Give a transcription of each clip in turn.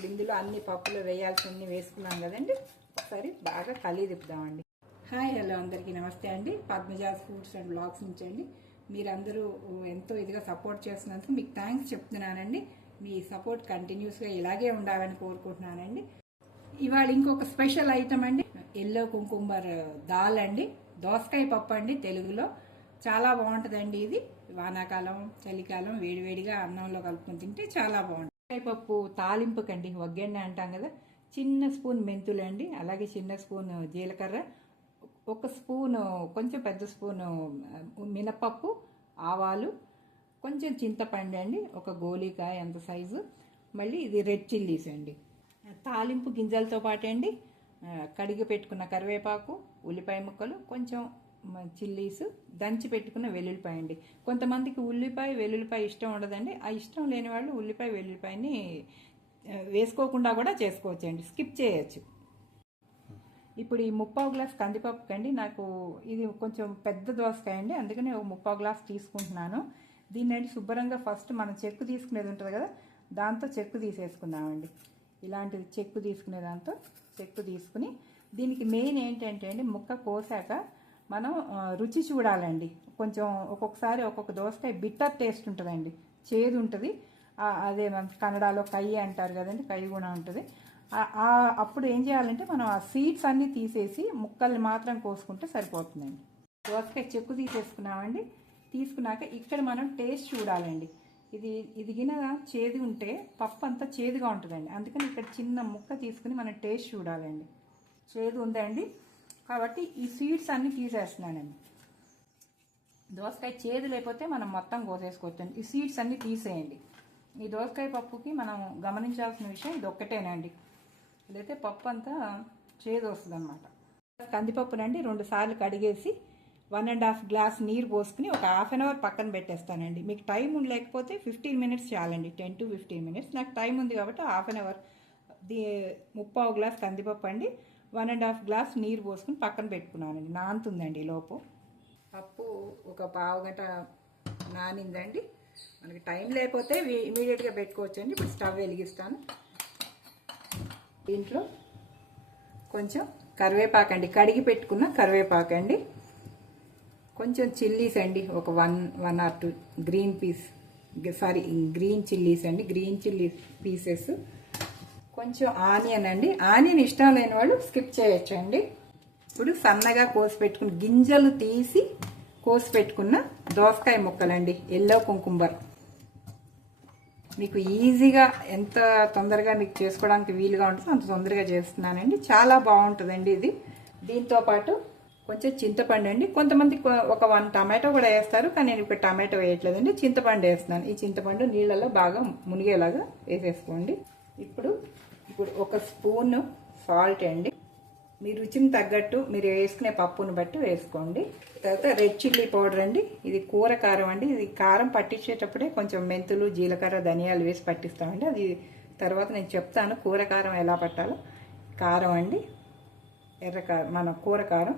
ఇప్పుడు ఇందులో అన్ని పప్పులు వేయాల్సినవి వేసుకున్నాం కదండి. ఒకసారి బాగా కలిదిప్పుదామండి. హాయ్ హలో అందరికీ నమస్తే అండి. పద్మజాస్ ఫుడ్స్ అండ్ బ్లాగ్స్ నుంచి అండి. మీరందరూ ఎంతో ఇదిగా సపోర్ట్ చేస్తున్నందుకు మీకు థ్యాంక్స్ చెప్తున్నానండి. మీ సపోర్ట్ కంటిన్యూస్గా ఇలాగే ఉండాలని కోరుకుంటున్నానండి. ఇవాళ ఇంకొక స్పెషల్ ఐటమ్ అండి, ఎల్లో కుంకుమర్ దాల్ అండి, దోసకాయ పప్పు అండి. తెలుగులో చాలా బాగుంటుందండి. ఇది వానాకాలం చలికాలం వేడివేడిగా అన్నంలో కలుపుకొని తింటే చాలా బాగుంటుంది. దోసకాయ పప్పు తాలింపుకండి ఒగ్గెండ అంటాం కదా. చిన్న స్పూన్ మెంతులు అండి, అలాగే చిన్న స్పూన్ జీలకర్ర, ఒక స్పూను కొంచెం పెద్ద స్పూను మినపప్పు, ఆవాలు, కొంచెం చింతపండు అండి, ఒక గోలీకాయ అంత సైజు, మళ్ళీ ఇది రెడ్ చిల్లీస్ అండి. తాలింపు గింజలతో పాటు అండి కడిగి పెట్టుకున్న కరివేపాకు, ఉల్లిపాయ ముక్కలు, కొంచెం చిల్లీస్, దంచి పెట్టుకున్న వెల్లుల్లిపాయ అండి. కొంతమందికి ఉల్లిపాయ వెల్లుల్లిపాయ ఇష్టం ఉండదండి. ఆ ఇష్టం లేని వాళ్ళు ఉల్లిపాయ వెల్లుల్లిపాయని వేసుకోకుండా కూడా చేసుకోవచ్చు అండి, స్కిప్ చేయొచ్చు. ఇప్పుడు ఈ 3/4 గ్లాస్ కందిపప్పు కండి, నాకు ఇది కొంచెం పెద్ద దోసకాయ అండి, అందుకని ఒక 3/4 గ్లాస్ తీసుకుంటున్నాను. దీన్ని శుభ్రంగా ఫస్ట్ మనం చెక్కు తీసుకునేది ఉంటుంది కదా, దాంతో చెక్కు తీసేసుకుందామండి. ఇలాంటిది చెక్కు తీసుకునే దాంతో చెక్కు తీసుకుని, దీనికి మెయిన్ ఏంటంటే అండి, ముక్క కోసాక మనం రుచి చూడాలండి. కొంచెం ఒక్కొక్కసారి ఒక్కొక్క దోసకాయ బిట్టర్ టేస్ట్ ఉంటుందండి, చేదు ఉంటుంది. అదే మన కన్నడలో కయ్యి అంటారు కదండి, కయ్యి కూడా ఉంటుంది. అప్పుడు ఏం చేయాలంటే మనం ఆ సీడ్స్ అన్నీ తీసేసి ముక్కల్ని మాత్రం కోసుకుంటే సరిపోతుందండి. దోసకాయ చెక్కు తీసేసుకున్నామండి. తీసుకున్నాక ఇక్కడ మనం టేస్ట్ చూడాలండి. ఇది గిన చేదు ఉంటే పప్పు అంతా చేదుగా ఉంటుందండి, అందుకని ఇక్కడ చిన్న ముక్క తీసుకుని మనం టేస్ట్ చూడాలండి. చేదు ఉందండి కాబట్టి ఈ సీడ్స్ అన్నీ తీసేస్తున్నానండి. దోసకాయ చేదు లేకపోతే మనం మొత్తం కోసేసుకోవచ్చండి. ఈ సీడ్స్ అన్నీ తీసేయండి. ఈ దోసకాయ పప్పుకి మనం గమనించాల్సిన విషయం ఇది ఒక్కటేనండి, ఇదైతే పప్పు అంతా చేదు వస్తుంది అన్నమాట. కందిపప్పునండి 2 సార్లు కడిగేసి 1.5 గ్లాస్ నీరు పోసుకుని ఒక హాఫ్ అన్ అవర్ పక్కన పెట్టేస్తానండి. మీకు టైం లేకపోతే 15 మినిట్స్ చాలండి, 10 to 15 మినిట్స్. నాకు టైం ఉంది కాబట్టి హాఫ్ అన్ అవర్. 3/4 గ్లాస్ కందిపప్పు అండి, 1.5 గ్లాస్ నీరు పోసుకుని పక్కన పెట్టుకున్నానండి. నానుతుందండి లోపు. పప్పు ఒక పావు గంట నానిందండి. మనకి టైం లేకపోతే ఇమీడియట్గా పెట్టుకోవచ్చండి. ఇప్పుడు స్టవ్ వెలిగిస్తాను. దీంట్లో కొంచెం కరివేపాకండి, కడిగి పెట్టుకున్న కరివేపాకండి, కొంచెం చిల్లీస్ అండి, ఒక 1 or 2 గ్రీన్ చిల్లీస్ అండి, గ్రీన్ చిల్లీ పీసెస్, కొంచెం ఆనియన్ అండి. ఆనియన్ ఇష్టం లేని వాళ్ళు స్కిప్ చేయొచ్చు అండి. ఇప్పుడు సన్నగా కోసి పెట్టుకున్న గింజలు తీసి కోసి పెట్టుకున్న దోసకాయ ముక్కలండి, ఎల్లో కుంకుమర్. మీకు ఈజీగా ఎంత తొందరగా మీకు చేసుకోవడానికి వీలుగా ఉంటుందో అంత తొందరగా చేస్తున్నానండి. చాలా బాగుంటుందండి ఇది. దీంతో పాటు కొంచెం చింతపండు అండి. కొంతమంది ఒక 1 టమాటో కూడా వేస్తారు, కానీ నేను ఇప్పుడు టమాటో వేయట్లేదండి, చింతపండు వేస్తున్నాను. ఈ చింతపండు నీళ్ళలో బాగా మునిగేలాగా వేసేసుకోండి. ఇప్పుడు 1 స్పూన్ సాల్ట్ అండి, మీ రుచిని తగ్గట్టు మీరు వేసుకునే పప్పును బట్టి వేసుకోండి. తర్వాత రెడ్ చిల్లీ పౌడర్ అండి, ఇది కూర కారం అండి. ఇది కారం పట్టించేటప్పుడే కొంచెం మెంతులు, జీలకర్ర, ధనియాలు వేసి పట్టిస్తామండి. అది తర్వాత నేను చెప్తాను కూర కారం ఎలా పట్టాలో. కారం అండి, ఎర్ర కారం, మన కూర కారం.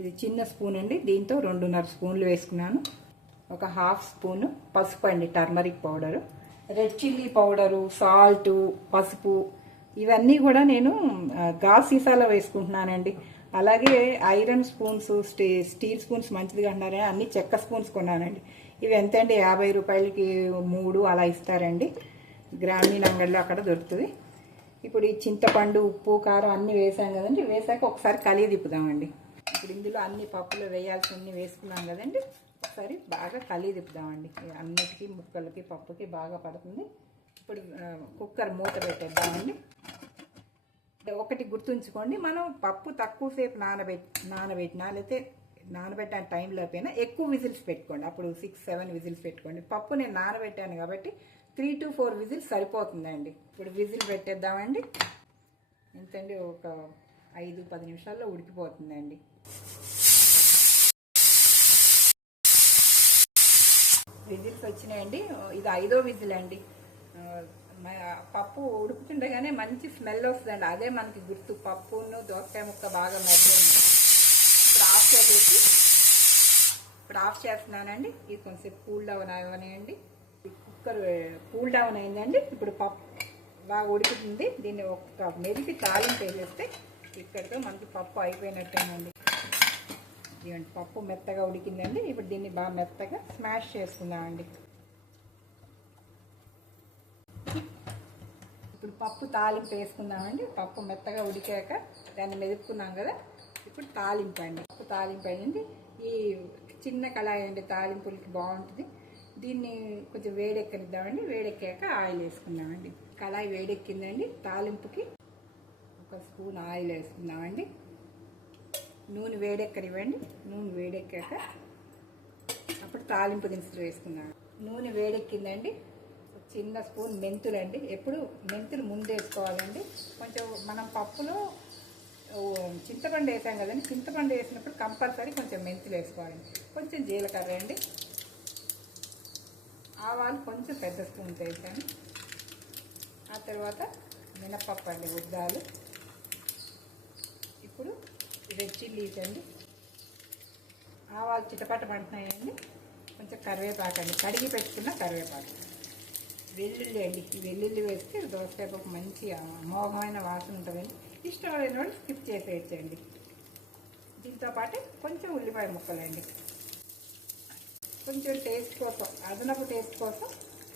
ఇది చిన్న స్పూన్ అండి, దీంతో 2.5 స్పూన్లు వేసుకున్నాను. ఒక హాఫ్ స్పూను పసుపు అండి, turmeric powder, red chilli powder, salt, పసుపు, ఇవన్నీ కూడా నేను గాజు సీసాలో వేసుకుంటున్నానండి. అలాగే ఐరన్ స్పూన్స్, స్టీల్ స్పూన్స్ మంచిదిగా అంటున్నారని అన్ని చెక్క స్పూన్స్ కొన్నానండి. ఇవి ఎంత అండి, 50 రూపాయలకి 3 అలా ఇస్తారండి, గ్రామీణ అంగడిలో అక్కడ దొరుకుతుంది. ఇప్పుడు ఈ చింతపండు, ఉప్పు, కారం అన్నీ వేసాం కదండి. వేసాక ఒకసారి కలిదిప్పుదామండి. ఇప్పుడు ఇందులో అన్ని పప్పులు వేయాల్సినవి వేసుకున్నాం కదండి, ఒకసారి బాగా కలిదిప్పుదామండి. అన్నిటికీ ముక్కలకి పప్పుకి బాగా పడుతుంది. ఇప్పుడు కుక్కర్ మూత పెట్టేద్దామండి. ఒకటి గుర్తుంచుకోండి, మనం పప్పు తక్కువసేపు నానబెట్టినా లేకపోతే నానబెట్టిన టైం లేకపోయినా ఎక్కువ విజిల్స్ పెట్టుకోండి. అప్పుడు 6-7 విజిల్స్ పెట్టుకోండి. పప్పు నేను నానబెట్టాను కాబట్టి 3 to 4 విజిల్స్ సరిపోతుందండి. ఇప్పుడు విజిల్ పెట్టేద్దామండి. ఎంతండి, ఒక 5-10 నిమిషాల్లో ఉడికిపోతుందండి. విజిల్స్ వచ్చినాయండి. ఇది 5వ విజిల్ అండి. పప్పు ఉడుకుతుండగానే మంచి స్మెల్ వస్తుందండి, అదే మనకి గుర్తు. పప్పును దోసకాయ ముక్క బాగా మగ్గింది. ఇప్పుడు ఆఫ్ చేస్తున్నానండి. ఇది కొంచెం కూల్ డౌన్ అవనివ్వండి. కుక్కర్ కూల్ డౌన్ అయిందండి. ఇప్పుడు పప్పు బాగా ఉడుకుతుంది. దీన్ని ఒక్క మెదిపి తాలింపు వేసేస్తే ఇక్కడితో మనకి పప్పు అయిపోయినట్టేనండి. ఇవ్వండి, పప్పు మెత్తగా ఉడికిందండి. ఇప్పుడు దీన్ని బాగా మెత్తగా స్మాష్ చేసుకుందామండి. ఇప్పుడు పప్పు తాలింపు వేసుకుందామండి. పప్పు మెత్తగా ఉడికాక దాన్ని మెదుపుకున్నాం కదా, ఇప్పుడు తాలింపు అండి. పప్పు తాలింపు అయింది. ఈ చిన్న కళాయి అండి, తాలింపులకి బాగుంటుంది. దీన్ని కొంచెం వేడెక్కనిద్దామండి. వేడెక్కాక ఆయిల్ వేసుకుందామండి. కళాయి వేడెక్కిందండి. తాలింపుకి ఒక స్పూన్ ఆయిల్ వేసుకుందామండి. నూనె వేడెక్కనివ్వండి. నూనె వేడెక్కాక అప్పుడు తాలింపు దినుసులు వేసుకుందాం. నూనె వేడెక్కిందండి. చిన్న స్పూన్ మెంతులండి. ఎప్పుడు మెంతులు ముందు వేసుకోవాలండి. కొంచెం మనం పప్పులో చింతపండు వేసాం కదండి, చింతపండు వేసినప్పుడు కంపల్సరీ కొంచెం మెంతులు వేసుకోవాలండి. కొంచెం జీలకర్ర అండి, ఆవాలు కొంచెం పెద్ద స్పూన్ వేసాను. ఆ తర్వాత మినపప్పు అండి, ఉద్దాలు. ఇప్పుడు రెడ్ చిల్లీస్ అండి. ఆవాలు చిటపటమంటున్నాయండి. కొంచెం కరివేపాకు అండి, కడిగి పెట్టుకున్న కరివేపాకు. వెల్లుల్లి అండి. ఈ వెల్లుల్లి వేస్తే దోసకాయ పప్పు మంచి అమోఘమైన వాసన ఉంటుందండి. ఇష్టమైన వాళ్ళు స్కిప్ చేసేయచ్చండి. దీంతో పాటు కొంచెం ఉల్లిపాయ ముక్కలండి. కొంచెం టేస్ట్ కోసం, అదనపు టేస్ట్ కోసం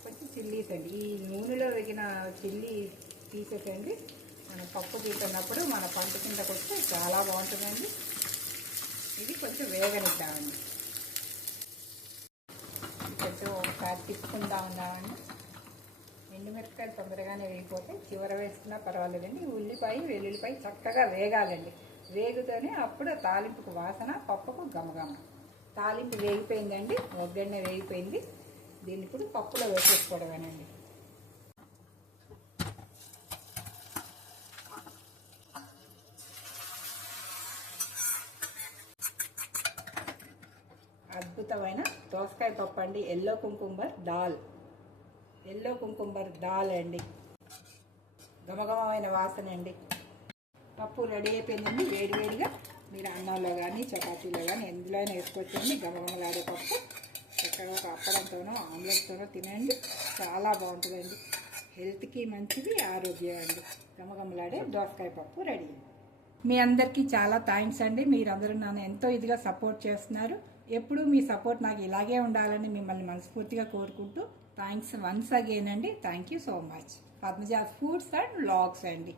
కొంచెం చిల్లీస్ అండి. ఈ నూనెలో వేగిన చిల్లీ తీసేసండి మనం పప్పు తీసుకున్నప్పుడు మన పంట కిందకు వస్తే చాలా బాగుంటుందండి. ఇది కొంచెం వేగనిద్దామండి. కొంచెం ఒకసారి తిప్పుకుంటా ఉందామండి. ఎండుమిరపకాయలు తొందరగానే వేగిపోతాయి, చివర వేసుకున్నా పర్వాలేదండి. ఉల్లిపాయ వెల్లుల్లిపాయ చక్కగా వేగాలండి. వేగుతూనే అప్పుడు తాలింపుకు వాసన, పప్పుకు గమగమ. తాలింపు వేగిపోయిందండి, ఒగ్గన్నే వేగిపోయింది. దీన్ని ఇప్పుడు పప్పులో వేసేసుకోవడమేనండి. అద్భుతమైన దోసకాయ పప్పు అండి. ఎల్లో కుంకుంబర్ దాల్ అండి. గమగమైన వాసన అండి. పప్పు రెడీ అయిపోయిందండి. వేడివేడిగా మీరు అన్నంలో కానీ చపాతీలో కానీ ఎందులో అయినా వేసుకోవచ్చండి. గమగమలాడే పప్పు ఎక్కడో ఒక అప్పడంతోనో ఆమ్లెట్తోనో తినండి, చాలా బాగుంటుందండి. హెల్త్కి మంచిది, ఆరోగ్యం అండి. గమగమలాడే దోసకాయ పప్పు రెడీ. మీ అందరికీ చాలా థ్యాంక్స్ అండి. మీరందరూ నన్ను ఎంతో ఇదిగా సపోర్ట్ చేస్తున్నారు. ఎప్పుడు మీ సపోర్ట్ నాకు ఇలాగే ఉండాలని మిమ్మల్ని మనస్ఫూర్తిగా కోరుకుంటూ థ్యాంక్స్ వన్స్ అగైన్ అండి. Thank you so much. Padmaja's foods and vlogs అండి.